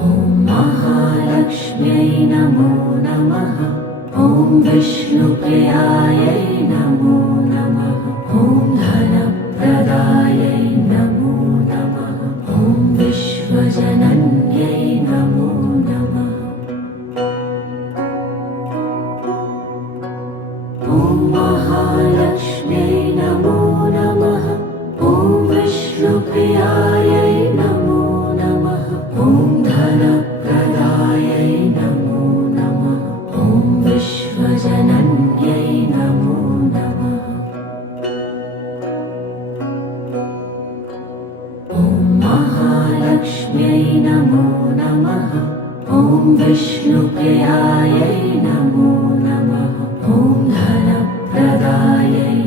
ॐ महालक्ष्म्यै नमो नमः। ॐ विष्णुप्रियायै नमो नमः। ॐ धनप्रदायै नमो नमः। ॐ विश्वजनन्यै नमो नमः। ॐ महालक्ष्म्यै नमो नमः। ॐ विष्णुप्रियायै नमो नमः। ॐ धनप्रदायै नमो नमः। ॐ विश्वजनन्यै नमो नमः। ॐ महालक्ष्म्यै नमो नमः। ॐ विष्णुप्रियायै नमो नमः। ॐ धनप्रदायै